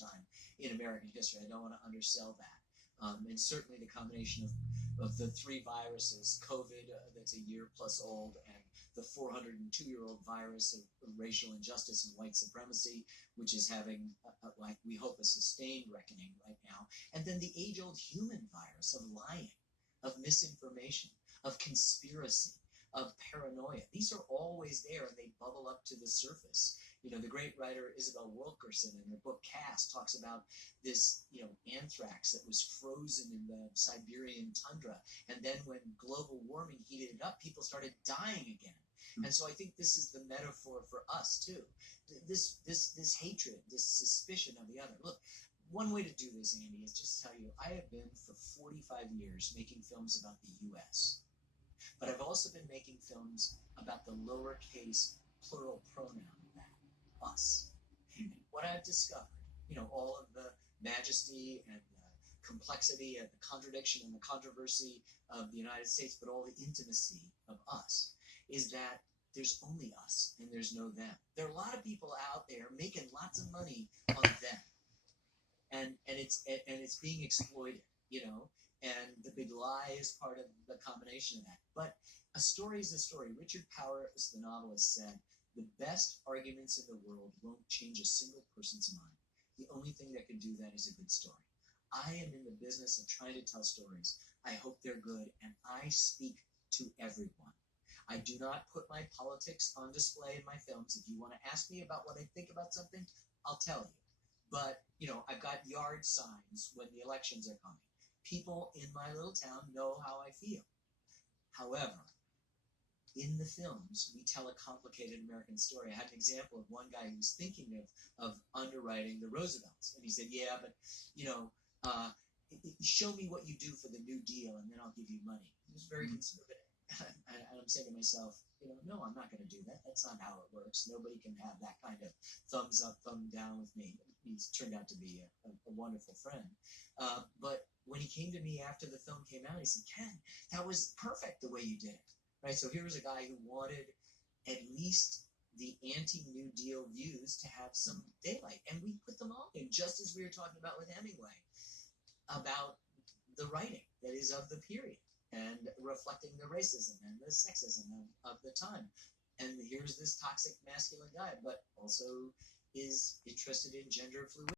time in American history. I don't want to undersell that. And certainly the combination of the three viruses, COVID, that's a year plus old, and the 402-year-old virus of racial injustice and white supremacy, which is having, like we hope, a sustained reckoning right now. And then the age-old human virus of lying, of misinformation, of conspiracy, of paranoia. These are always there, and they bubble up to the surface. You know, the great writer Isabel Wilkerson in her book Caste talks about this, anthrax that was frozen in the Siberian tundra. And then when global warming heated it up, people started dying again. And so I think this is the metaphor for us too. This hatred, this suspicion of the other. Look, one way to do this, Andy, is just tell you, I have been for 45 years making films about the U.S., but I've also been making films about the lowercase plural pronoun of that, us. And what I've discovered, all of the majesty and the complexity and the contradiction and the controversy of the United States, but all the intimacy of us, is that there's only us and there's no them. There are a lot of people out there making lots of money on them. And it's being exploited, and the big lie is part of the combination of that. But a story is a story. Richard Powers, the novelist, said, the best arguments in the world won't change a single person's mind. The only thing that can do that is a good story. I am in the business of trying to tell stories. I hope they're good, and I speak to everyone. I do not put my politics on display in my films. If you want to ask me about what I think about something, I'll tell you. But, I've got yard signs when the elections are coming. People in my little town know how I feel. However, in the films, we tell a complicated American story. I had an example of one guy who was thinking of underwriting the Roosevelts. And he said, yeah, but, show me what you do for the New Deal, and then I'll give you money. He was very conservative. And I'm saying to myself, no, I'm not going to do that. That's not how it works. Nobody can have that kind of thumbs up, thumb down with me. He's turned out to be a wonderful friend. But when he came to me after the film came out, he said, Ken, that was perfect the way you did it. Right? So here was a guy who wanted at least the anti-New Deal views to have some daylight. And we put them all in, just as we were talking about with Hemingway, about the writing that is of the period, and reflecting the racism and the sexism of the time. And here's this toxic masculine guy, but also is interested in gender fluidity.